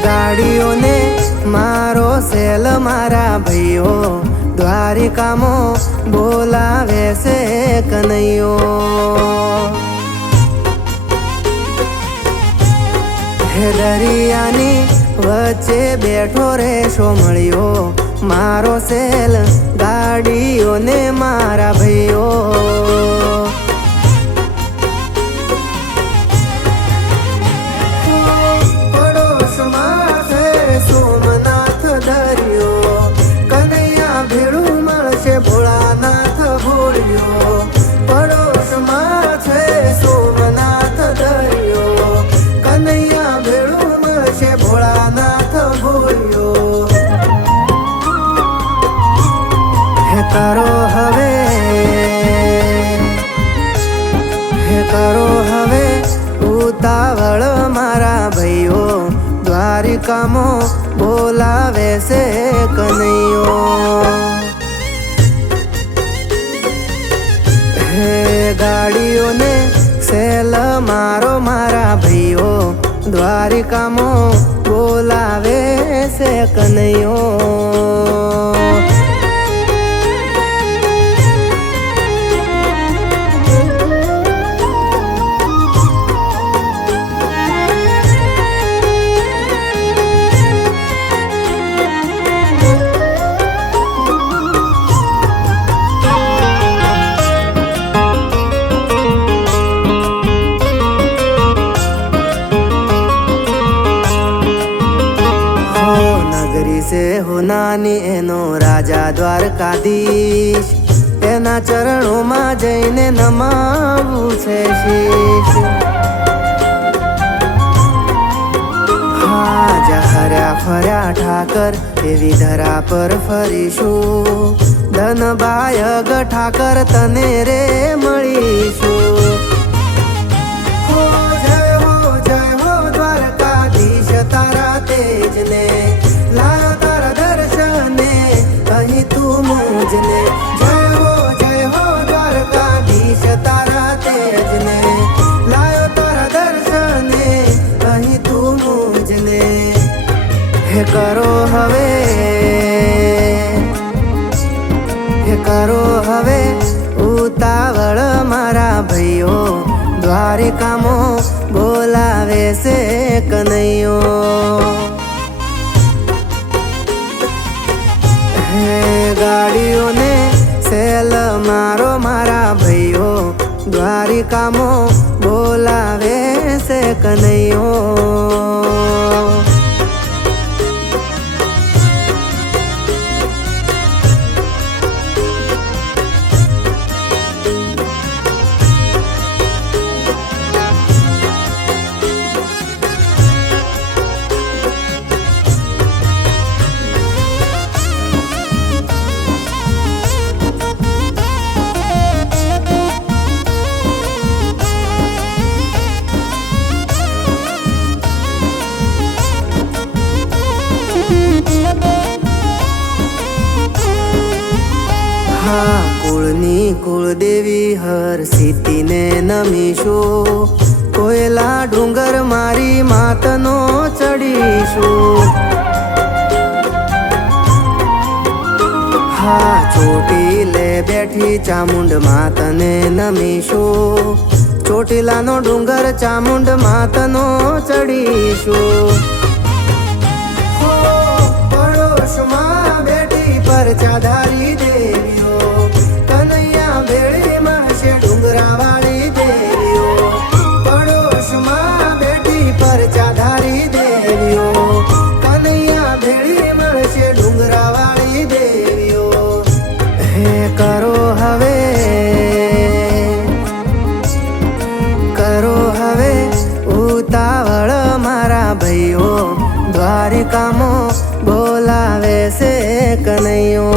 ગાડીઓને મારો સેલ મારા ભાઈઓ દ્વારિકામાં બોલાવે છે કનૈયો દરિયાની વચ્ચે બેઠો રેશો મળ્યો મારો સેલ ગાડીઓને મારા ભાઈઓ કરો હવે ઉતાવળ મારા ભાઈઓ દ્વારિકામાં બોલાવે છે કનૈયો ગાડીઓને સેલ મારો મારા ભાઈઓ દ્વારિકામાં બોલાવે છે કનૈયો હોનાની એનો રાજા દ્વારકાધીશ એના ચરણોમાં જઈને નમાવું છે શીશ હા હર્યા ફર્યા ઠાકર એવી ધરા પર ફરીશું ધનબાયગ ઠાકર તને રે મળીશું જય હો દ્વારકાધીશ તારા તેજને લાયો તારા દર્શને અહીં તું મુજને જય હો દ્વારકાધીશ તારા તેજને લાયો તારા દર્શને અહીં તું મુજને હે કરો હવે ઉતાવળ મારા ભાઈઓ દ્વારિકામાં બોલાવે છે કનૈયો ગાડીઓને સેલ મારો મારા ભાઈઓ દ્વારિકામાં બોલાવે છે કનૈયો કુળની કુળદેવી હર સીતીને નમીશું કોયલા ડુંગર મારી માતનો ચડીશું હા ચોટીલે બેઠી ચામુંડ માતને નમીશું ચોટીલાનો ડુંગર ચામુંડ માતનો ચડીશું પડોશમાં બેઠી પરચાધારી દેવીઓ કનૈયા ભેળી મળશે ડુંગરાવાળી દેવીઓ પડોશમાં બેઠી પરચાધારી દેવીઓ કનૈયા ભેળી મળશે ડુંગરાવાળી દેવીઓ હે કરો હવે ઉતાવળ મારા ભાઈઓ દ્વારિકામાં બોલાવે છે કનૈયો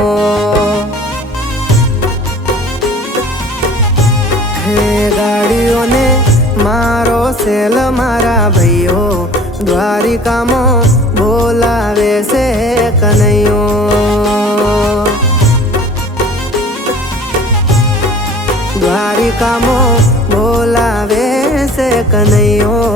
ગાડીઓને મારો સેલ મારા ભાઈઓ દ્વારિકામાં બોલાવે છે કનૈયો દ્વારિકામાં બોલાવે કનૈયો